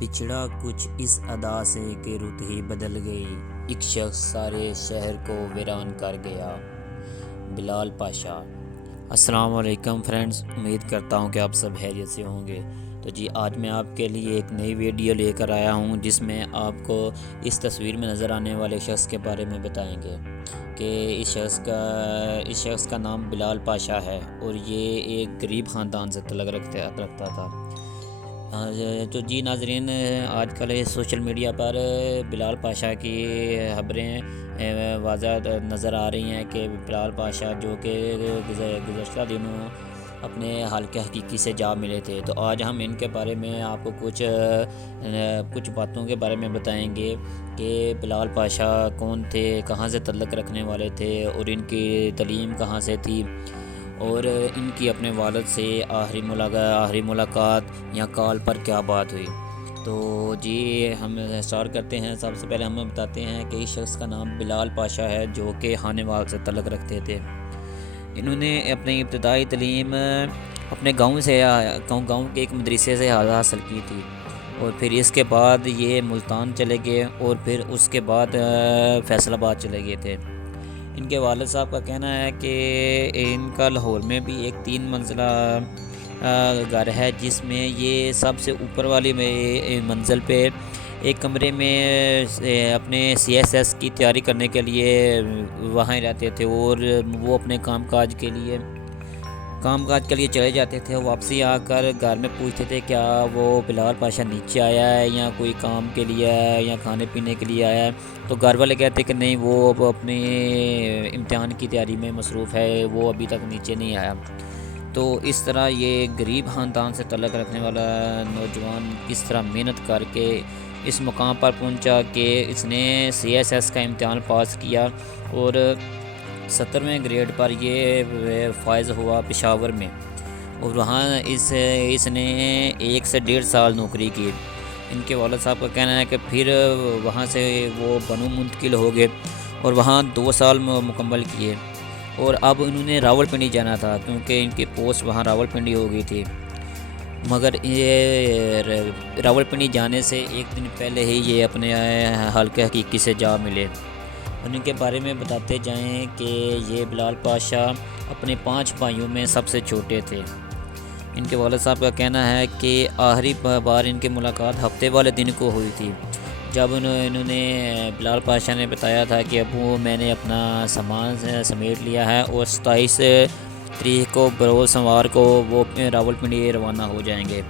بچھڑا کچھ اس ادا سے کہ رت ہی بدل گئی، ایک شخص سارے شہر کو ویران کر گیا۔ بلال پاشا۔ السلام علیکم فرینڈز، امید کرتا ہوں کہ آپ سب خیریت سے ہوں گے۔ تو جی آج میں آپ کے لیے ایک نئی ویڈیو لے کر آیا ہوں جس میں آپ کو اس تصویر میں نظر آنے والے شخص کے بارے میں بتائیں گے کہ اس شخص کا نام بلال پاشا ہے اور یہ ایک غریب خاندان سے تعلق رکھتا تھا۔ تو جی ناظرین، آج کل سوشل میڈیا پر بلال پاشا کی خبریں واضح نظر آ رہی ہیں کہ بلال پاشا جو کہ گزشتہ دنوں اپنے حالق حقیقی سے جا ملے تھے، تو آج ہم ان کے بارے میں آپ کو کچھ باتوں کے بارے میں بتائیں گے کہ بلال پاشا کون تھے، کہاں سے تعلق رکھنے والے تھے اور ان کی تعلیم کہاں سے تھی، اور ان کی اپنے والد سے آخری ملاقات یا کال پر کیا بات ہوئی۔ تو جی ہم اسٹارٹ کرتے ہیں۔ سب سے پہلے ہمیں بتاتے ہیں کہ اس شخص کا نام بلال پاشا ہے جو کہ خانوال سے تعلق رکھتے تھے۔ انہوں نے اپنی ابتدائی تعلیم اپنے گاؤں کے ایک مدرسے سے حاصل کی تھی، اور پھر اس کے بعد یہ ملتان چلے گئے اور پھر اس کے بعد فیصل آباد چلے گئے تھے۔ ان کے والد صاحب کا کہنا ہے کہ ان کا لاہور میں بھی ایک 3 منزلہ گھر ہے جس میں یہ سب سے اوپر والی منزل پہ ایک کمرے میں اپنے CSS کی تیاری کرنے کے لیے وہاں رہتے تھے، اور وہ اپنے کام کاج کے لیے چلے جاتے تھے۔ واپسی آ کر گھر میں پوچھتے تھے کیا وہ بلال پاشا نیچے آیا ہے یا کوئی کام کے لیے آیا ہے یا کھانے پینے کے لیے آیا ہے، تو گھر والے کہتے کہ نہیں، وہ اب اپنے امتحان کی تیاری میں مصروف ہے، وہ ابھی تک نیچے نہیں آیا۔ تو اس طرح یہ غریب خاندان سے تعلق رکھنے والا نوجوان کس طرح محنت کر کے اس مقام پر پہنچا کہ اس نے CSS کا امتحان پاس کیا، اور 70ویں گریڈ پر یہ فائز ہوا پشاور میں، اور وہاں اس نے 1 سے 1.5 سال نوکری کی۔ ان کے والد صاحب کا کہنا ہے کہ پھر وہاں سے وہ بنو منتقل ہو گئے اور وہاں 2 سال مکمل کیے، اور اب انہوں نے راولپنڈی جانا تھا کیونکہ ان کی پوسٹ وہاں راولپنڈی ہو گئی تھی، مگر یہ راولپنڈی جانے سے 1 دن پہلے ہی یہ اپنے حالق حقیقی سے جا ملے۔ ان کے بارے میں بتاتے جائیں کہ یہ بلال پاشا اپنے 5 بھائیوں میں سب سے چھوٹے تھے۔ ان کے والد صاحب کا کہنا ہے کہ آخری بار ان کی ملاقات ہفتے والے دن کو ہوئی تھی، جب انہوں نے بلال پاشا نے بتایا تھا کہ ابو میں نے اپنا سامان سمیٹ لیا ہے اور 27 تاریخ کو بروز سوار کو وہ راولپنڈی روانہ ہو جائیں گے۔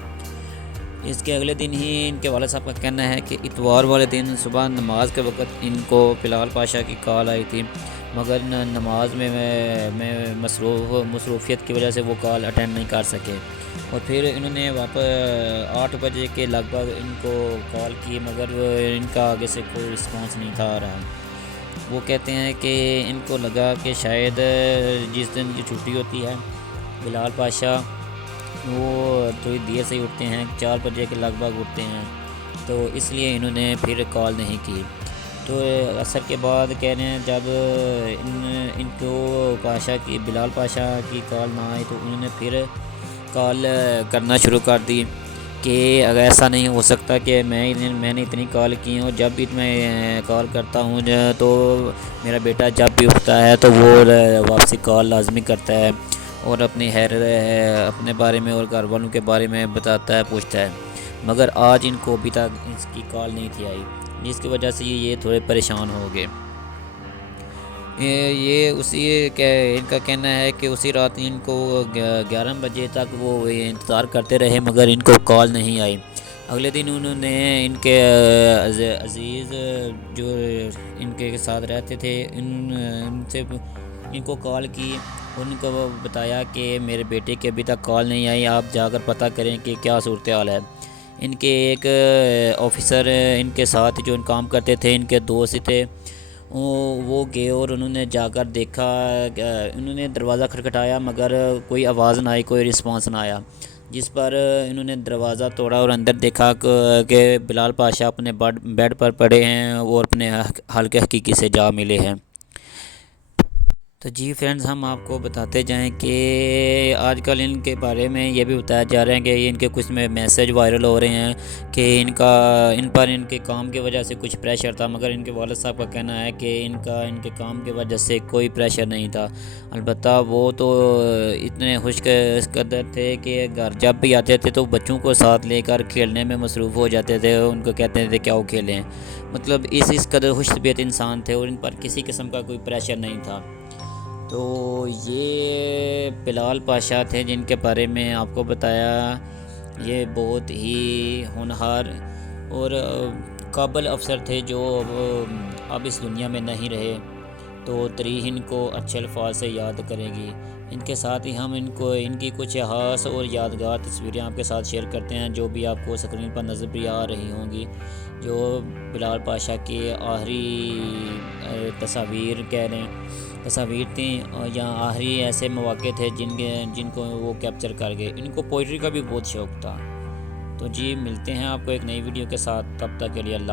اس کے اگلے دن ہی ان کے والد صاحب کا کہنا ہے کہ اتوار والے دن صبح نماز کے وقت ان کو بلال پاشا کی کال آئی تھی، مگر نماز میں مصروفیت کی وجہ سے وہ کال اٹینڈ نہیں کر سکے، اور پھر انہوں نے واپس 8 بجے کے لگ بھگ ان کو کال کی، مگر ان کا آگے سے کوئی رسپانس نہیں تھا آ رہا۔ وہ کہتے ہیں کہ ان کو لگا کہ شاید جس دن کی چھٹی ہوتی ہے بلال پاشا وہ تھوڑی دیر سے ہی اٹھتے ہیں، 4 بجے کے لگ بھگ اٹھتے ہیں، تو اس لیے انہوں نے پھر کال نہیں کی۔ تو عصر کے بعد کہہ رہے ہیں جب ان کو بلال پاشا کی کال نہ آئی تو انہوں نے پھر کال کرنا شروع کر دی کہ اگر ایسا نہیں ہو سکتا کہ میں نے اتنی کال کی ہوں، جب بھی میں کال کرتا ہوں تو میرا بیٹا جب بھی اٹھتا ہے تو وہ واپسی کال لازمی کرتا ہے اور اپنے بارے میں اور گھر والوں کے بارے میں بتاتا ہے، پوچھتا ہے، مگر آج ان کو ابھی تک اس کی کال نہیں تھی آئی، جس کی وجہ سے یہ تھوڑے پریشان ہو گئے۔ ان کا کہنا ہے کہ اسی رات ان کو 11 بجے تک وہ انتظار کرتے رہے مگر ان کو کال نہیں آئی۔ اگلے دن انہوں نے ان کے عزیز جو ان کے ساتھ رہتے تھے ان کو کال کی، ان کو بتایا کہ میرے بیٹے کی ابھی تک کال نہیں آئی، آپ جا کر پتہ کریں کہ کیا صورتحال ہے۔ ان کے ایک آفیسر ان کے ساتھ جو کام کرتے تھے، ان کے دوست تھے، وہ گئے اور انہوں نے جا کر دیکھا، انہوں نے دروازہ کھٹکھٹایا مگر کوئی آواز نہ آئی، کوئی رسپانس نہ آیا، جس پر انہوں نے دروازہ توڑا اور اندر دیکھا کہ بلال پاشا اپنے بیڈ پر پڑے ہیں اور اپنے حالق حقیقی سے جا ملے ہیں۔ تو جی فرینڈز، ہم آپ کو بتاتے جائیں کہ آج کل ان کے بارے میں یہ بھی بتایا جا رہا ہے کہ ان کے کچھ میں میسیج وائرل ہو رہے ہیں کہ ان پر ان کے کام کی وجہ سے کچھ پریشر تھا، مگر ان کے والد صاحب کا کہنا ہے کہ ان کے کام کی وجہ سے کوئی پریشر نہیں تھا۔ البتہ وہ تو اتنے خوش قدر تھے کہ گھر جب بھی آتے تھے تو بچوں کو ساتھ لے کر کھیلنے میں مصروف ہو جاتے تھے، ان کو کہتے تھے کیا وہ کھیلیں، مطلب اس قدر خوش طبیعت انسان تھے اور ان پر کسی قسم کا کوئی پریشر نہیں تھا۔ تو یہ بلال پاشا تھے جن کے بارے میں آپ کو بتایا۔ یہ بہت ہی ہونہار اور قابل افسر تھے جو اب اس دنیا میں نہیں رہے، تو تاریخ ان کو اچھے الفاظ سے یاد کرے گی۔ ان کے ساتھ ہی ہم ان کی کچھ خاص اور یادگار تصویریں آپ کے ساتھ شیئر کرتے ہیں، جو بھی آپ کو اسکرین پر نظر بھی آ رہی ہوں گی، جو بلال پاشا کے آخری تصاویر تھیں یا آخری ایسے مواقع تھے جن کو وہ کیپچر کر گئے۔ ان کو پوئٹری کا بھی بہت شوق تھا۔ تو جی ملتے ہیں آپ کو ایک نئی ویڈیو کے ساتھ، تب تک کے لیے اللہ